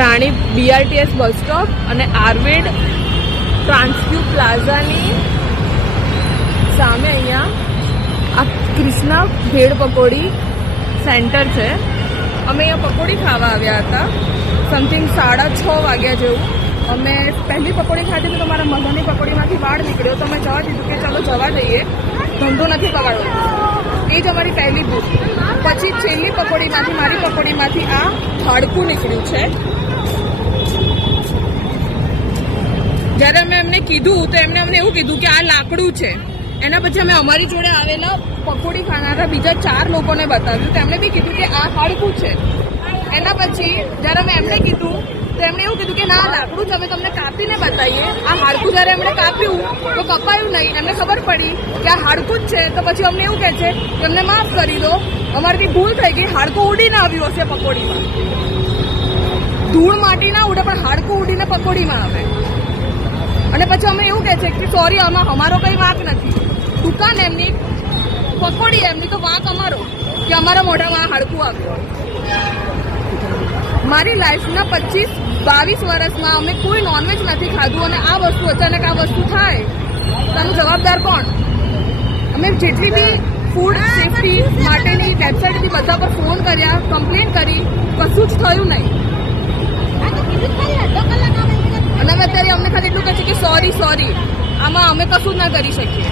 રાણી BRTS bus stop અને આર્વિડ ટ્રાન્સક્યુ પ્લાઝાની સામે અહીંયા આ કૃષ્ણા ભેળ પકોડી સેન્ટર છે. અમે અહીંયા પકોડી ખાવા આવ્યા હતા. સમથિંગ 6:30 વાગ્યા જેવું. અમે પહેલી પકોડી ખાધી તો તમારા મગની પકોડીમાંથી વાળ નીકળ્યો તો અમે જવા દીધું કે ચાલો જવા દઈએ, ધંધો નથી બગાડવો. એ જ અમારી પહેલી ભૂલ. પછી છેલ્લી પકોડીમાંથી મારી પકોડીમાંથી આ હાડકું નીકળ્યું છે. જ્યારે અમે એમને કીધું તો એમને અમને એવું કીધું કે આ લાકડું છે. એના પછી અમે અમારી જોડે આવેલા પકોડી ખાનારા બીજા 4 લોકોને બતાવ્યું તો એમણે બી કીધું કે આ હાડકું છે. એના પછી જ્યારે અમે એમને કીધું તો એમણે એવું કીધું કે ના લાકડું જ અમે તમને કાપીને બતાવીએ. આ હાડકું જ્યારે એમણે કાપ્યું તો કપાયું નહીં. એમને ખબર પડી કે આ હાડકું જ છે તો પછી અમને એવું કહે છે કે અમને માફ કરી દો, અમારી ભૂલ થઈ ગઈ. હાડકું ઉડીને આવ્યું હશે પકોડીમાં. ધૂળ માટી ના ઉડે પણ હાડકું ઉડીને પકોડીમાં આવે. અને પછી અમે એવું કહે છે કે સોરી, આમાં અમારો કંઈ વાંક નથી. દુકાન એમની, પકોડી એમની, તો વાંક અમારો કે અમારા મોઢામાં હાડકું આવ્યું. મારી લાઈફના 25-22 વર્ષમાં અમે કોઈ નોનવેજ નથી ખાધું અને આ વસ્તુ અચાનક આ વસ્તુ થાય તેનું જવાબદાર કોણ? અમે જેટલી બી ફૂડ સેફટી માટેની વેબસાઇટથી બધા પર ફોન કર્યા, કમ્પ્લેન કરી, કશું જ થયું નહીં. અને અમે અત્યારે અમને ખાલી એટલું કહે છે કે સોરી, આમાં અમે કશું જ ના કરી શકીએ.